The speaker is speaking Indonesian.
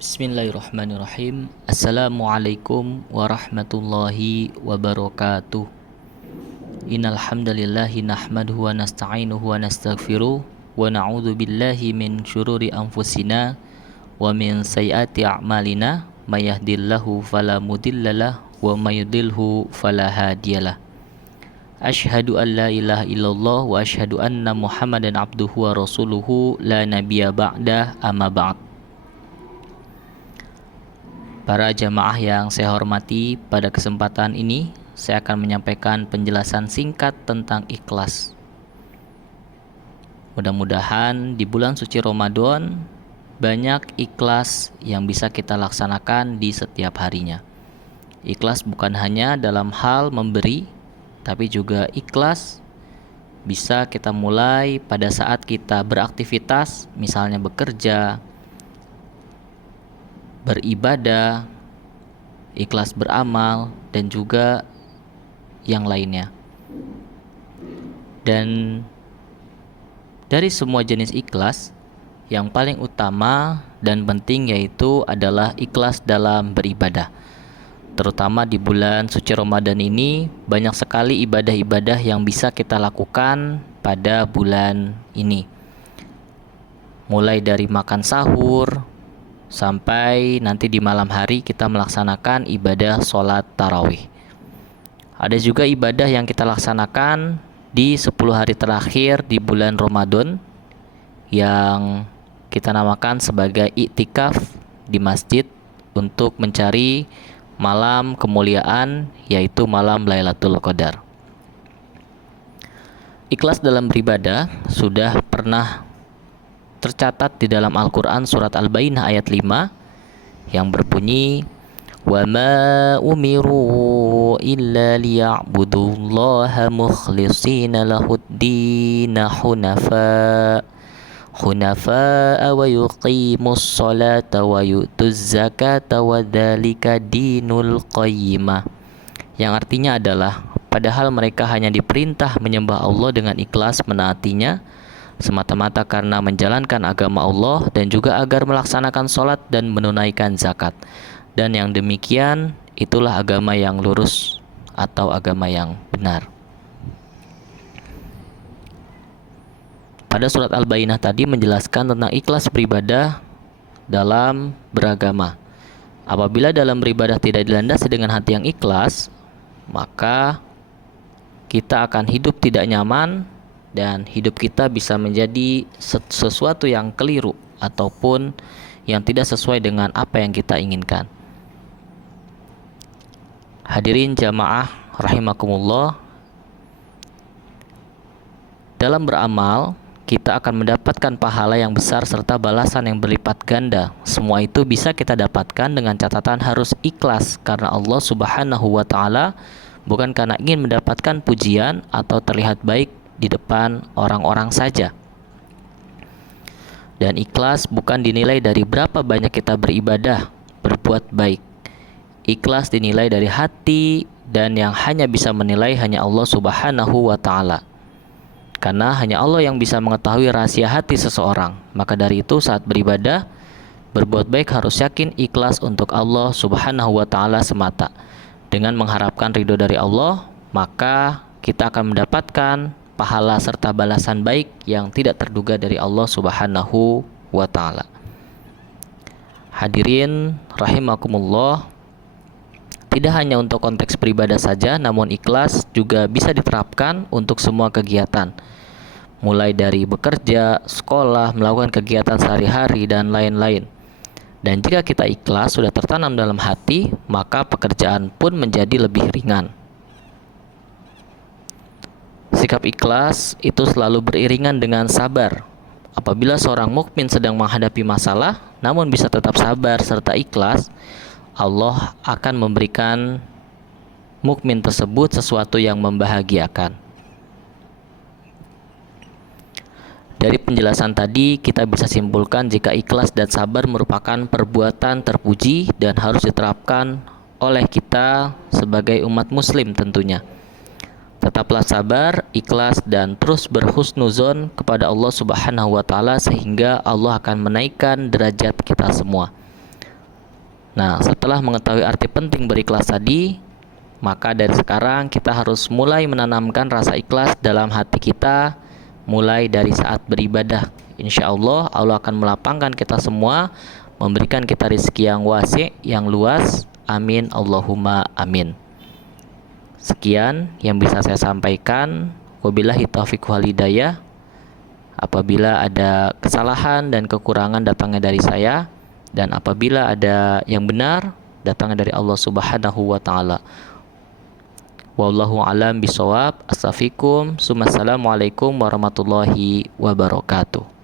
Bismillahirrahmanirrahim. Assalamualaikum warahmatullahi wabarakatuh. Innal hamdalillahi nahmaduhu wa nasta'inuhu wa nastaghfiruh wa na'udzu billahi min syururi anfusina wa min sayyiati a'malina may yahdihillahu fala mudhillalah wa may yudhlilhu fala hadiyalah. Asyhadu an la ilaha illallah wa asyhadu anna Muhammadan abduhu wa rasuluhu la nabiyya ba'dah amma ba'd. Para jamaah yang saya hormati, pada kesempatan ini saya akan menyampaikan penjelasan singkat tentang ikhlas. Mudah-mudahan di bulan suci Ramadan banyak ikhlas yang bisa kita laksanakan di setiap harinya. Ikhlas bukan hanya dalam hal memberi, tapi juga ikhlas bisa kita mulai pada saat kita beraktivitas, misalnya bekerja, beribadah, ikhlas beramal, dan juga yang lainnya. Dan dari semua jenis ikhlas, yang paling utama dan penting yaitu adalah ikhlas dalam beribadah. Terutama di bulan suci Ramadan ini, banyak sekali ibadah-ibadah yang bisa kita lakukan pada bulan ini. Mulai dari makan sahur, sampai nanti di malam hari kita melaksanakan ibadah sholat tarawih. Ada juga ibadah yang kita laksanakan di 10 hari terakhir di bulan Ramadan yang kita namakan sebagai iktikaf di masjid untuk mencari malam kemuliaan, yaitu malam Lailatul Qadar. Ikhlas dalam beribadah sudah pernah tercatat di dalam Al-Quran surat Al-Bayyinah ayat 5 yang berbunyi wa ma umiru illa liya'budullaha mukhlishina lahud-din hunafa wa yuqimus salata wa yutuz zakata wa dzalika dinul qayyimah, yang artinya adalah padahal mereka hanya diperintah menyembah Allah dengan ikhlas menaatinya semata-mata karena menjalankan agama Allah dan juga agar melaksanakan sholat dan menunaikan zakat. Dan yang demikian itulah agama yang lurus atau agama yang benar. Pada surat Al-Bayyinah tadi menjelaskan tentang ikhlas beribadah dalam beragama. Apabila dalam beribadah tidak dilandasi dengan hati yang ikhlas, maka kita akan hidup tidak nyaman dan hidup kita bisa menjadi sesuatu yang keliru ataupun yang tidak sesuai dengan apa yang kita inginkan. Hadirin jamaah rahimakumullah, dalam beramal kita akan mendapatkan pahala yang besar serta balasan yang berlipat ganda. Semua itu bisa kita dapatkan dengan catatan harus ikhlas karena Allah Subhanahu wa taala, bukan karena ingin mendapatkan pujian atau terlihat baik di depan orang-orang saja. Dan ikhlas bukan dinilai dari berapa banyak kita beribadah, berbuat baik. Ikhlas dinilai dari hati, dan yang hanya bisa menilai hanya Allah Subhanahu wa taala. Karena hanya Allah yang bisa mengetahui rahasia hati seseorang. Maka dari itu saat beribadah, berbuat baik harus yakin ikhlas untuk Allah Subhanahu wa taala semata. Dengan mengharapkan ridho dari Allah, maka kita akan mendapatkan pahala serta balasan baik yang tidak terduga dari Allah Subhanahu wa taala. Hadirin rahimakumullah, tidak hanya untuk konteks beribadah saja, namun ikhlas juga bisa diterapkan untuk semua kegiatan. Mulai dari bekerja, sekolah, melakukan kegiatan sehari-hari dan lain-lain. Dan jika kita ikhlas sudah tertanam dalam hati, maka pekerjaan pun menjadi lebih ringan. Sikap ikhlas itu selalu beriringan dengan sabar. Apabila seorang mukmin sedang menghadapi masalah, namun bisa tetap sabar serta ikhlas, Allah akan memberikan mukmin tersebut sesuatu yang membahagiakan. Dari penjelasan tadi, kita bisa simpulkan jika ikhlas dan sabar merupakan perbuatan terpuji dan harus diterapkan oleh kita sebagai umat muslim tentunya. Tetaplah sabar, ikhlas, dan terus berhusnuzon kepada Allah Subhanahu wa taala sehingga Allah akan menaikkan derajat kita semua. Nah, setelah mengetahui arti penting berikhlas tadi, maka dari sekarang kita harus mulai menanamkan rasa ikhlas dalam hati kita mulai dari saat beribadah. Insya Allah, Allah akan melapangkan kita semua, memberikan kita rezeki yang wasi, yang luas. Amin, Allahumma amin. Sekian yang bisa saya sampaikan. Wabillahi taufiq wal hidayah. Apabila ada kesalahan dan kekurangan datangnya dari saya, dan apabila ada yang benar datangnya dari Allah Subhanahu wa taala. Wallahu alam bisawab. Astaghfirukum. Assalamualaikum warahmatullahi wabarakatuh.